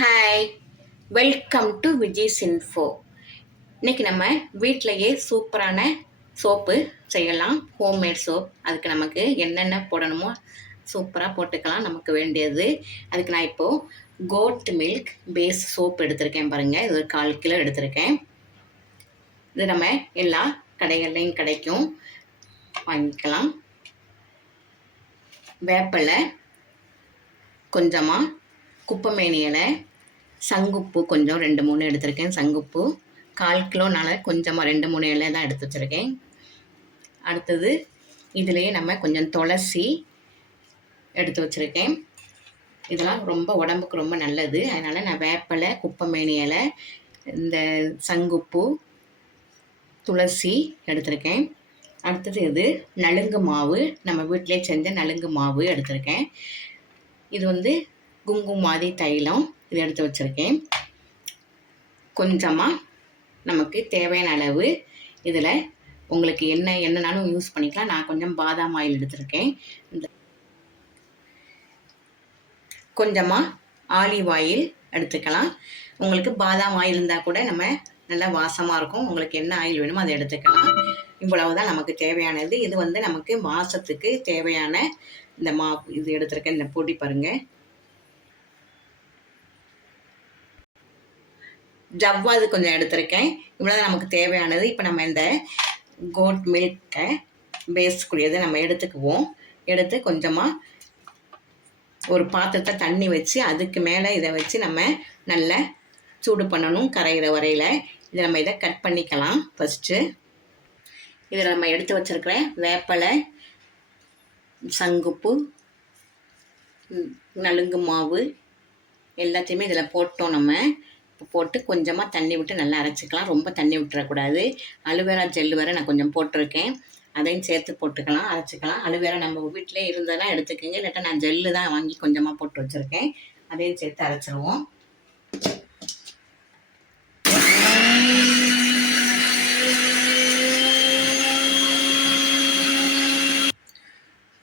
Hi, welcome to Vijay's info. இன்றைக்கி நம்ம வீட்டிலையே சூப்பரான சோப்பு செய்யலாம். Homemade soap. அதுக்கு நமக்கு என்னென்ன போடணுமோ சூப்பராக போட்டுக்கலாம். நமக்கு வேண்டியது அதுக்கு நான் இப்போது கோட் மில்க் பேஸ் சோப் எடுத்திருக்கேன் பாருங்கள். இது ஒரு 1/4 கிலோ எடுத்திருக்கேன். இது நம்ம எல்லா கடைகள்லையும் கிடைக்கும், வாங்கிக்கலாம். வேப்பிலை கொஞ்சமாக, குப்பைமேனி இலை, சங்குப்பூ கொஞ்சம் 2-3 எடுத்திருக்கேன். சங்குப்பூ 1/4 கிலோனால கொஞ்சமாக 2-3 இலை தான் எடுத்து வச்சுருக்கேன். அடுத்தது இதுலேயே நம்ம கொஞ்சம் துளசி எடுத்து வச்சுருக்கேன். இதெல்லாம் ரொம்ப உடம்புக்கு ரொம்ப நல்லது. அதனால் நான் வேப்பிலை, குப்பைமேனி இலை, இந்த சங்குப்பூ, துளசி எடுத்திருக்கேன். அடுத்தது இது நலுங்கு மாவு, நம்ம வீட்டிலே செஞ்ச நலுங்கு மாவு எடுத்திருக்கேன். இது குங்குமாதி தைலம், இது எடுத்து வச்சுருக்கேன். கொஞ்சமாக நமக்கு தேவையான அளவு இதில் உங்களுக்கு என்னன்னாலும் யூஸ் பண்ணிக்கலாம். நான் கொஞ்சம் பாதாம் ஆயில் எடுத்திருக்கேன். இந்த கொஞ்சமாக ஆலிவ் ஆயில் எடுத்துக்கலாம். உங்களுக்கு பாதாம் ஆயில் இருந்தால் கூட நம்ம நல்லா வாசமாக இருக்கும். உங்களுக்கு என்ன ஆயில் வேணுமோ அதை எடுத்துக்கலாம். இவ்வளவுதான் நமக்கு தேவையானது. இது நமக்கு மாதத்துக்கு தேவையான இந்த இது எடுத்திருக்கேன். இந்த பொடி பாருங்கள். ஜவ்வாது கொஞ்சம் எடுத்திருக்கேன். இவ்வளோ நமக்கு தேவையானது. இப்போ நம்ம இந்த கோட் மில்கை பேஸ்க்குரியதை நம்ம எடுத்துக்குவோம். எடுத்து கொஞ்சமாக ஒரு பாத்திரத்தை தண்ணி வச்சு அதுக்கு மேலே இதை வச்சு நம்ம நல்லா சூடு பண்ணணும், கரைகிற வரையில். இதை நம்ம இதை கட் பண்ணிக்கலாம். ஃபஸ்ட்டு இதில் நம்ம எடுத்து வச்சுருக்கிற வேப்பிலை, சங்குப்பூ, நலுங்கு மாவு எல்லாத்தையுமே இதில் போட்டோம். நம்ம போட்டு கொஞ்சமாக தண்ணி விட்டு நல்லா அரைச்சிக்கலாம். ரொம்ப தண்ணி விட்டுறக்கூடாது. அலுவேரா ஜெல்லு வேறு நான் கொஞ்சம் போட்டிருக்கேன், அதையும் சேர்த்து போட்டுக்கலாம், அரைச்சிக்கலாம். அலுவேரா நம்ம வீட்டிலே இருந்ததெல்லாம் எடுத்துக்கோங்க. இல்லாட்டா நான் ஜெல்லு தான் வாங்கி கொஞ்சமாக போட்டு வச்சுருக்கேன், அதையும் சேர்த்து அரைச்சிடுவோம்.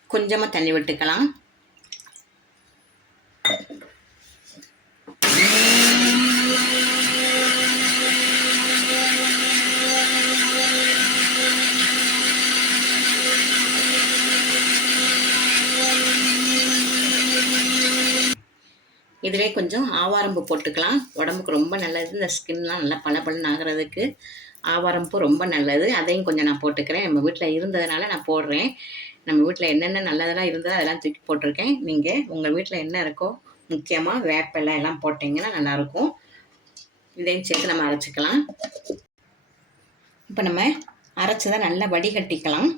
கொஞ்சமாக தண்ணி விட்டுக்கலாம். இதிலே கொஞ்சம் ஆவாரம்பூ போட்டுக்கலாம். உடம்புக்கு ரொம்ப நல்லது. இந்த ஸ்கின்லாம் நல்லா பளபளன்னு ஆகிறதுக்கு ஆவாரம்பூ ரொம்ப நல்லது. அதையும் கொஞ்சம் நான் போட்டுக்கிறேன். நம்ம வீட்டில் இருந்ததுனால நான் போடுறேன். நம்ம வீட்டில் என்னென்ன நல்லதெல்லாம் இருந்ததோ அதெல்லாம் தூக்கி போட்டிருக்கேன். நீங்கள் உங்கள் வீட்டில் என்ன இருக்கோ, முக்கியமாக வேப்பிலை எல்லாம் போட்டிங்கன்னா நல்லாயிருக்கும். இதையும் சேர்த்து நம்ம அரைச்சிக்கலாம். இப்போ நம்ம அரைச்சதை நல்லா வடிகட்டிக்கலாம்.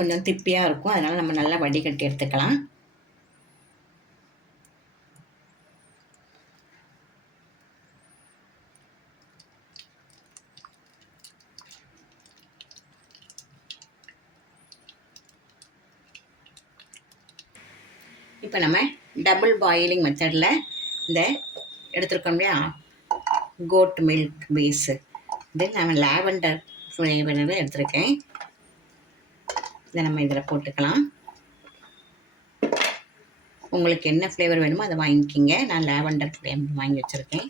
கொஞ்சம் திப்பியாக இருக்கும், அதனால் நம்ம நல்லா வடிகட்டி எடுத்துக்கலாம். இப்போ நம்ம டபுள் பாயிலிங் மெத்தடில் இந்த எடுத்துருக்கோம் இல்லையா கோட் மில்க் பேஸு, இது நான் லாவெண்டர் ஃப்ளேவரில் எடுத்துருக்கேன். இதை நம்ம இதில் போட்டுக்கலாம். உங்களுக்கு என்ன ஃப்ளேவர் வேணுமோ அதை வாங்கிக்கிங்க. நான் லாவெண்டர் ஃப்ளேவர் வாங்கி வச்சுருக்கேன்.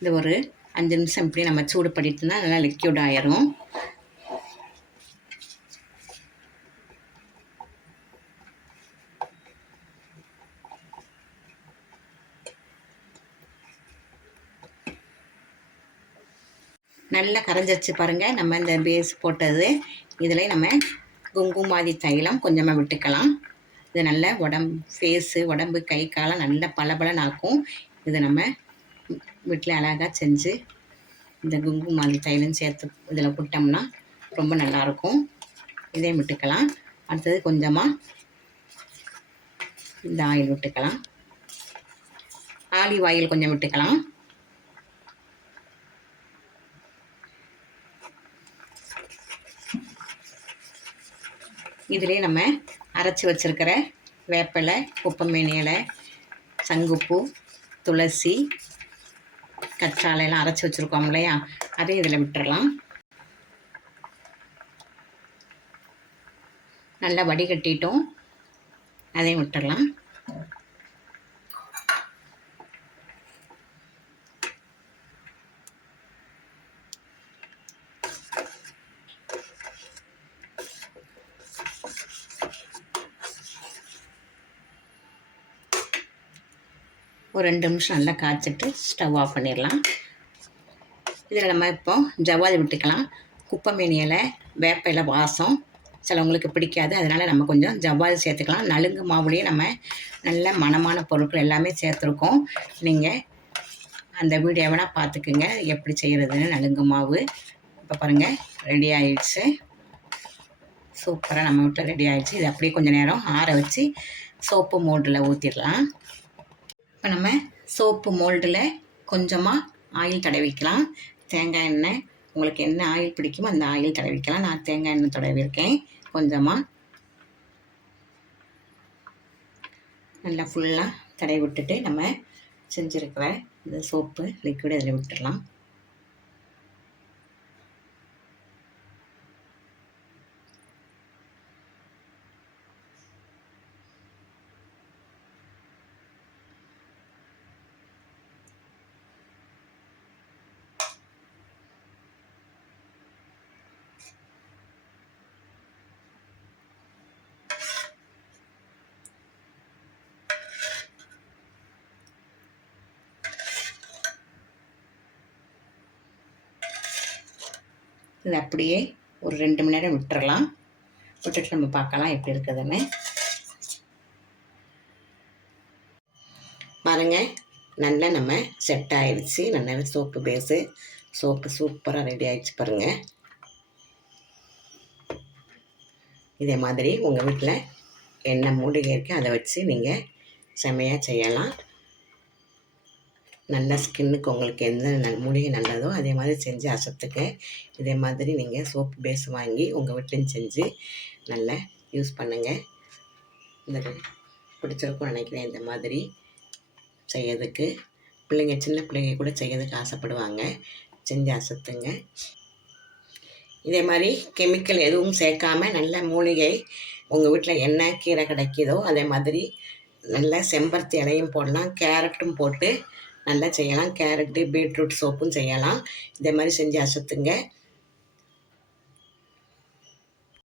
இது ஒரு 5 நிமிஷம் இப்படி நம்ம சூடு பண்ணிட்டோம்னா நல்லா லிக்யூட் ஆயிரும். நல்லா கரைஞ்சிருச்சு பாருங்கள். நம்ம இந்த பேஸ் போட்டது இதில் நம்ம குங்குமாதி தைலம் கொஞ்சமாக விட்டுக்கலாம். இது நல்லா ஃபேஸு, உடம்பு, கை காலம் நல்லா பளபளன்னு ஆக்கும். இதை நம்ம வீட்டில் அழகாக செஞ்சு இந்த குங்குமாதி தைலம் சேர்த்து இதில் விட்டோம்னா ரொம்ப நல்லாயிருக்கும். இதையும் விட்டுக்கலாம். அடுத்தது கொஞ்சமாக இந்த ஆயில் விட்டுக்கலாம். ஆலிவ் ஆயில் கொஞ்சம் விட்டுக்கலாம். இதிலே நம்ம அரைச்சி வச்சுருக்கிற வேப்பிலை, குப்பைமேனி இலை, சங்குப்பூ, துளசி, கற்றாழையெல்லாம் அரைச்சி வச்சுருக்கோம் இல்லையா, அதையும் இதில் விட்டுறலாம். நல்லா வடிகட்டிட்டோம், அதையும் விட்டுடலாம். ஒரு 2 நிமிஷம் நல்லா காய்ச்சிட்டு ஸ்டவ் ஆஃப் பண்ணிடலாம். இதில் நம்ம இப்போ ஜவ்வாது விட்டுக்கலாம். குப்பைமேனி இலை, வேப்ப இலை வாசம் சிலவங்களுக்கு பிடிக்காது, அதனால் நம்ம கொஞ்சம் ஜவ்வாது சேர்த்துக்கலாம். நலுங்கு மாவுலேயே நம்ம நல்ல மணமான பொருட்கள் எல்லாமே சேர்த்துருக்கோம். நீங்கள் அந்த வீடியோ வேணால் பார்த்துக்குங்க எப்படி செய்கிறதுன்னு. நலுங்கு மாவு இப்போ பாருங்கள் ரெடி ஆயிடுச்சு. சூப்பராக நம்ம வீட்டில் ரெடி ஆகிடுச்சு. இது அப்படியே கொஞ்சம் நேரம் ஆற வச்சு சோப்பு மோல்டில் ஊற்றிடலாம். இப்போ நம்ம சோப்பு மோல்டில் கொஞ்சமாக ஆயில் தடவிக்கலாம். தேங்காய் எண்ணெய், உங்களுக்கு என்ன ஆயில் பிடிக்குமோ அந்த ஆயில் தடவிக்கலாம். நான் தேங்காய் எண்ணெய் தடவிருக்கேன் கொஞ்சமாக. நல்லா ஃபுல்லாக தடவி விட்டுட்டு நம்ம செஞ்சுருக்கிற இந்த சோப்பு லிக்விட் அதில் விட்டுடலாம். இது அப்படியே ஒரு 2 மணி நேரம் விட்டுறலாம். விட்டுட்டு நம்ம பார்க்கலாம் எப்படி இருக்குதுன்னு. பாருங்கள் நல்லா நம்ம செட் ஆகிடுச்சு. நல்லா சோப்பு பேஸு சோப்பு சூப்பராக ரெடி ஆகிடுச்சு பாருங்கள். இதே மாதிரி உங்கள் வீட்டில் என்ன மூலிகை இருக்குது அதை வச்சு நீங்கள் செமையாக செய்யலாம். நல்ல ஸ்கின்னுக்கு உங்களுக்கு எந்த மூலிகை நல்லதோ அதே மாதிரி செஞ்சு அசத்துக்கு. இதே மாதிரி நீங்கள் சோப்பு பேஸ் வாங்கி உங்கள் வீட்லையும் செஞ்சு நல்லா யூஸ் பண்ணுங்கள். இந்த பிடிச்சிருக்கும்னு நினைக்கிறேன். இந்த மாதிரி செய்யறதுக்கு பிள்ளைங்க, சின்ன பிள்ளைங்க கூட செய்யறதுக்கு ஆசைப்படுவாங்க. செஞ்சு அசத்துங்க. இதே மாதிரி கெமிக்கல் எதுவும் சேர்க்காமல் நல்ல மூலிகை உங்கள் வீட்டில் என்ன கீரை கிடைக்கிதோ அதே மாதிரி நல்ல செம்பருத்தி இலையும் போடலாம், கேரட்டும் போட்டு நல்லா செய்யலாம். கேரட்டு, பீட்ரூட் சோப்பும் செய்யலாம். இதே மாதிரி செஞ்சு அசத்துங்க.